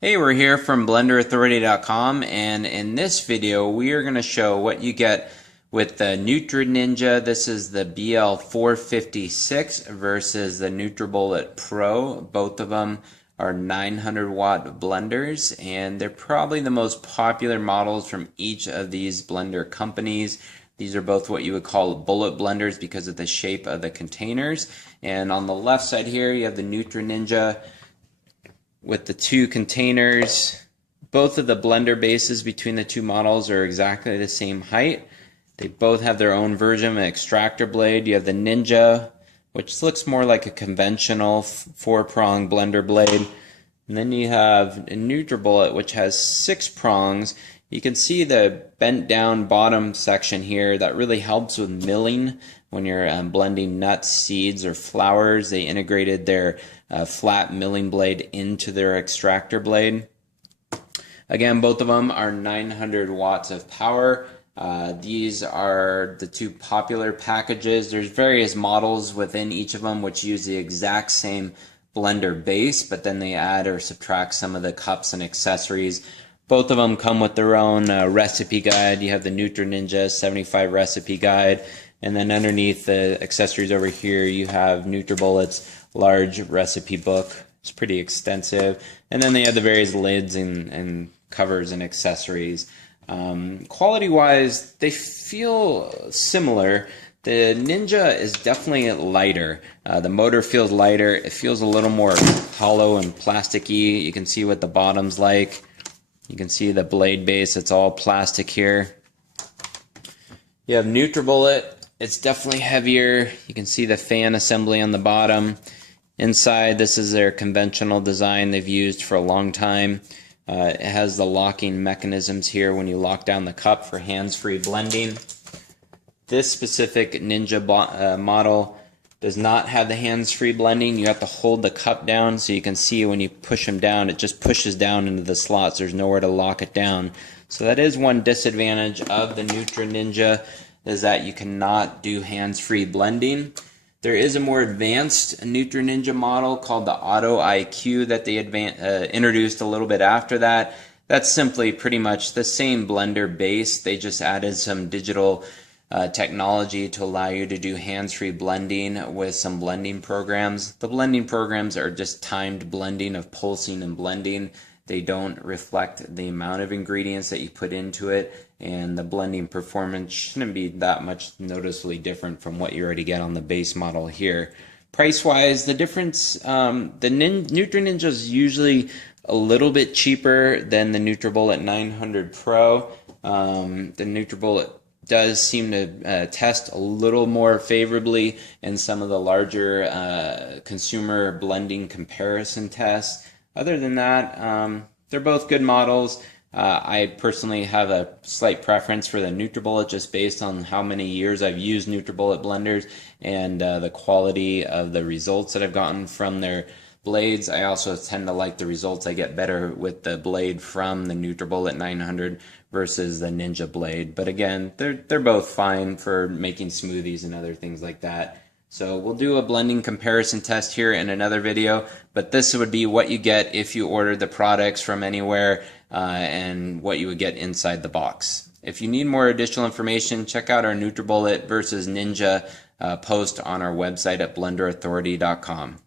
Hey, we're here from BlenderAuthority.com, and in this video we are going to show what you get with the Nutri Ninja. This is the BL456 versus the Nutribullet Pro. Both of them are 900 watt blenders, and they're probably the most popular models from each of these blender companies. These are both what you would call bullet blenders because of the shape of the containers. And on the left side here you have the Nutri Ninja with the two containers. Both of the blender bases between the two models are exactly the same height. They both have their own version of an extractor blade. You have the Ninja, which looks more like a conventional four-prong blender blade. And then you have a Nutribullet, which has 6 prongs. You can see the bent down bottom section here. That really helps with milling when you're blending nuts, seeds, or flowers. They integrated their flat milling blade into their extractor blade. Again, both of them are 900 watts of power. These are the two popular packages. There's various models within each of them which use the exact same blender base, but then they add or subtract some of the cups and accessories. Both of them come with their own recipe guide. You have the Nutri Ninja 75 recipe guide, and then underneath the accessories over here you have Nutribullet's large recipe book. It's pretty extensive. And then they have the various lids and covers and accessories. Quality wise, they feel similar. The Ninja is definitely lighter. The motor feels lighter. It feels a little more hollow and plasticky. You can see what the bottom's like. You can see the blade base, it's all plastic here. You have Nutribullet, it's definitely heavier. You can see the fan assembly on the bottom. Inside, this is their conventional design they've used for a long time. It has the locking mechanisms here when you lock down the cup for hands-free blending. This specific Ninja model does not have the hands-free blending. You have to hold the cup down so you can see when you push them down, it just pushes down into the slots. There's nowhere to lock it down. So that is one disadvantage of the Nutri Ninja, is that you cannot do hands-free blending. There is a more advanced Nutri Ninja model called the Auto IQ that they introduced a little bit after that. That's simply pretty much the same blender base. They just added some digital technology to allow you to do hands-free blending with some blending programs. The blending programs are just timed blending of pulsing and blending. They don't reflect the amount of ingredients that you put into it, and the blending performance shouldn't be that much noticeably different from what you already get on the base model here. Price-wise, the difference, the Nutri Ninja is usually a little bit cheaper than the Nutribullet 900 Pro. The Nutribullet does seem to test a little more favorably in some of the larger consumer blending comparison tests. Other than that, they're both good models. I personally have a slight preference for the Nutribullet just based on how many years I've used Nutribullet blenders and the quality of the results that I've gotten from their blades. I also tend to like the results I get better with the blade from the Nutribullet 900 versus the Ninja blade. But again, they're both fine for making smoothies and other things like that. So we'll do a blending comparison test here in another video, but this would be what you get if you ordered the products from anywhere and what you would get inside the box. If you need more additional information, check out our Nutribullet versus Ninja post on our website at BlenderAuthority.com.